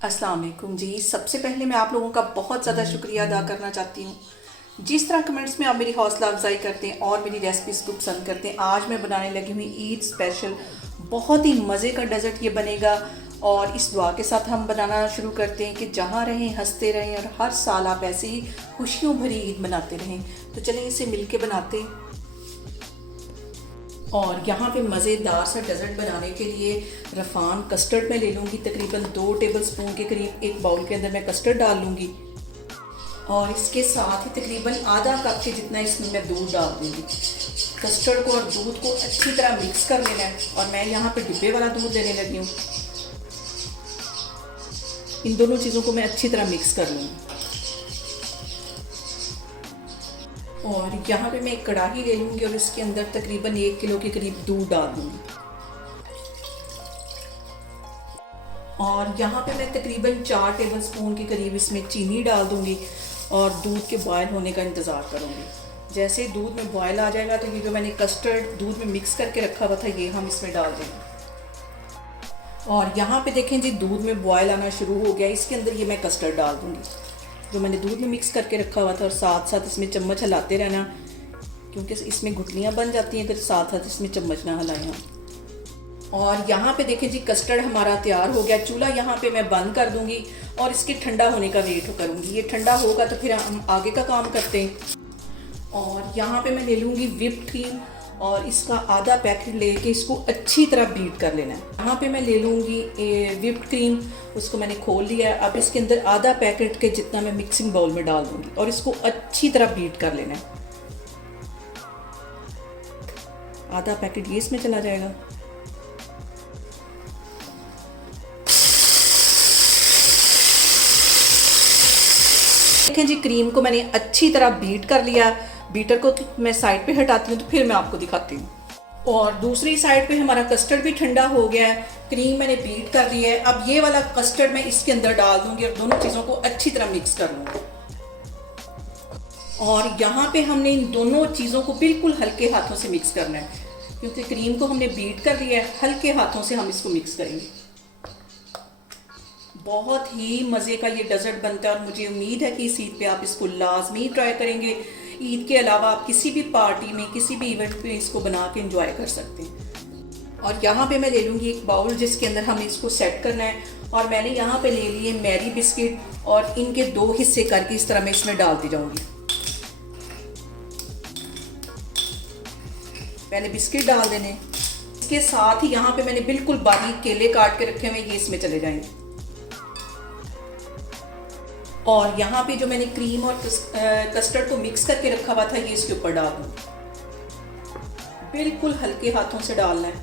अस्सलाम वालेकुम जी। सबसे पहले मैं आप लोगों का बहुत ज़्यादा शुक्रिया अदा करना चाहती हूँ। जिस तरह कमेंट्स में आप मेरी हौसला अफजाई करते हैं और मेरी रेसिपीज़ को पसंद करते हैं। आज मैं बनाने लगी हुई ईद स्पेशल बहुत ही मज़े का डेज़र्ट ये बनेगा। और इस दुआ के साथ हम बनाना शुरू करते हैं कि जहाँ रहें हंसते रहें और हर साल आप ऐसे ही खुशियों भरी ईद मनाते रहें। तो चलें इसे मिल के बनाते हैं। और यहाँ पे मज़ेदार सा डेज़र्ट बनाने के लिए रफ़ान कस्टर्ड मैं ले लूँगी। तकरीबन 2 टेबलस्पून के करीब एक बाउल के अंदर मैं कस्टर्ड डाल लूँगी। और इसके साथ ही तकरीबन आधा कप के जितना इसमें मैं दूध डाल दूँगी। कस्टर्ड को और दूध को अच्छी तरह मिक्स कर लेना है। और मैं यहाँ पे डिब्बे वाला दूध लेने लगी हूँ। इन दोनों चीज़ों को मैं अच्छी तरह मिक्स कर लूँगी। और यहाँ पे मैं एक कढ़ाई ले लूँगी और इसके अंदर तकरीबन 1 किलो के करीब दूध डाल दूँगी। और यहाँ पे मैं तकरीबन 4 टेबलस्पून के करीब इसमें चीनी डाल दूँगी और दूध के बॉयल होने का इंतज़ार करूँगी। जैसे दूध में बॉयल आ जाएगा तो ये जो मैंने कस्टर्ड दूध में मिक्स करके रखा हुआ था ये हम इसमें डाल देंगे। और यहाँ पे देखें जी दूध में बॉयल आना शुरू हो गया। इसके अंदर ये मैं कस्टर्ड डाल दूँगी जो मैंने दूध में मिक्स करके रखा हुआ था। और साथ साथ इसमें चम्मच हिलाते रहना क्योंकि इसमें गुठलियाँ बन जाती हैं अगर साथ साथ इसमें चम्मच ना हिलाएं हम। और यहाँ पे देखें जी कस्टर्ड हमारा तैयार हो गया। चूल्हा यहाँ पे मैं बंद कर दूँगी और इसके ठंडा होने का वेट करूँगी। ये ठंडा होगा तो फिर हम आगे का काम करते हैं। और यहाँ पे मैं ले लूँगी व्हिप्ड क्रीम और इसका आधा पैकेट लेके इसको अच्छी तरह बीट कर लेना है। यहाँ पे मैं ले लूँगी व्हिप्ड क्रीम, उसको मैंने खोल लिया है। अब इसके अंदर आधा पैकेट के जितना मैं मिक्सिंग बाउल में डाल दूँगी और इसको अच्छी तरह बीट कर लेना है। आधा पैकेट ये इसमें चला जाएगा। देखें जी क्रीम को मैंने अच्छी तरह बीट कर लिया। बीटर को मैं साइड पे हटाती हूँ तो फिर मैं आपको दिखाती हूँ। और दूसरी साइड पे हमारा कस्टर्ड भी ठंडा हो गया है। क्रीम मैंने बीट कर ली है। अब ये वाला कस्टर्ड मैं इसके अंदर डाल दूंगी और दोनों चीज़ों को अच्छी तरह मिक्स कर लूँगी। और यहाँ पे हमने इन दोनों चीज़ों को बिल्कुल हल्के हाथों से मिक्स करना है क्योंकि क्रीम को हमने बीट कर लिया है। हल्के हाथों से हम इसको मिक्स करेंगे। बहुत ही मज़े का ये डेज़र्ट बनता है और मुझे उम्मीद है कि इस ईद पे आप इसको लाजमी ट्राई करेंगे। ईद के अलावा आप किसी भी पार्टी में किसी भी इवेंट पे इसको बना के एंजॉय कर सकते हैं। और यहाँ पे मैं ले लूँगी एक बाउल जिसके अंदर हमें इसको सेट करना है। और मैंने यहाँ पे ले लिए मैरी बिस्किट और इनके 2 हिस्से करके इस तरह मैं इसमें डालती जाऊँगी। पहले बिस्किट डाल देने। इसके साथ ही यहाँ पे मैंने बिल्कुल बारीक केले काट के रखे हुए ये इसमें चले जाएंगे। और यहाँ पे जो मैंने क्रीम और कस्टर्ड को मिक्स करके रखा हुआ था ये इसके ऊपर डाल दूँ। बिल्कुल हल्के हाथों से डालना है।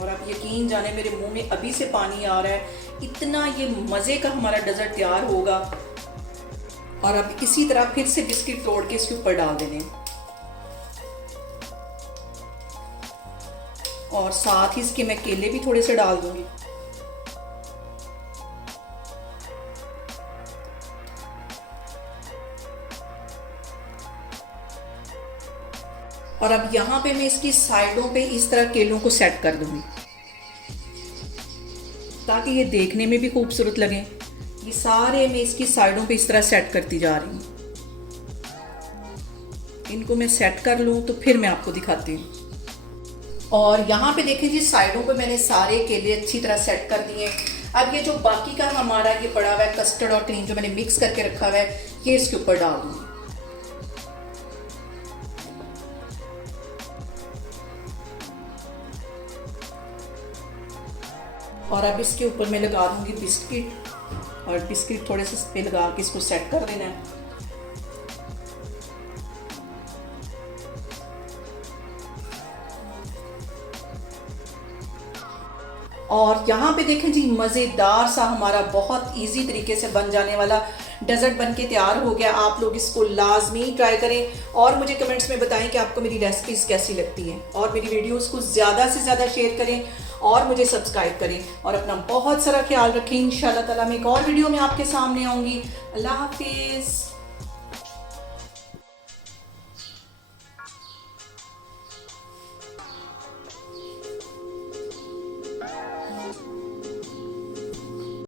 और आप यकीन जाने मेरे मुंह में अभी से पानी आ रहा है। इतना ये मज़े का हमारा डेज़र्ट तैयार होगा। और अब इसी तरह फिर से बिस्किट तोड़ के इसके ऊपर डाल देने और साथ ही इसके मैं केले भी थोड़े से डाल दूंगी। और अब यहाँ पे मैं इसकी साइडों पे इस तरह केलों को सेट कर दूंगी ताकि ये देखने में भी खूबसूरत लगे। ये सारे मैं इसकी साइडों पे इस तरह सेट करती जा रही हूँ। इनको मैं सेट कर लूँ तो फिर मैं आपको दिखाती हूँ। और यहाँ पे देखें जी साइडों पे मैंने सारे केले अच्छी तरह सेट कर दिए। अब ये जो बाकी का हमारा ये पड़ा हुआ है कस्टर्ड और क्रीम जो मैंने मिक्स करके रखा हुआ है ये इसके ऊपर डाल दूँगी। और अब इसके ऊपर मैं लगा दूंगी बिस्किट और बिस्किट थोड़े से इस पे लगा के इसको सेट कर देना है। और यहाँ पे देखें जी मज़ेदार सा हमारा बहुत इजी तरीके से बन जाने वाला डेज़र्ट बन के तैयार हो गया। आप लोग इसको लाजमी ट्राई करें और मुझे कमेंट्स में बताएं कि आपको मेरी रेसिपीज़ कैसी लगती हैं। और मेरी वीडियोस को ज़्यादा से ज़्यादा शेयर करें और मुझे सब्सक्राइब करें और अपना बहुत सारा ख्याल रखें। इंशाल्लाह ताला मैं एक और वीडियो में आपके सामने आऊँगी। अल्लाह हाफिज़।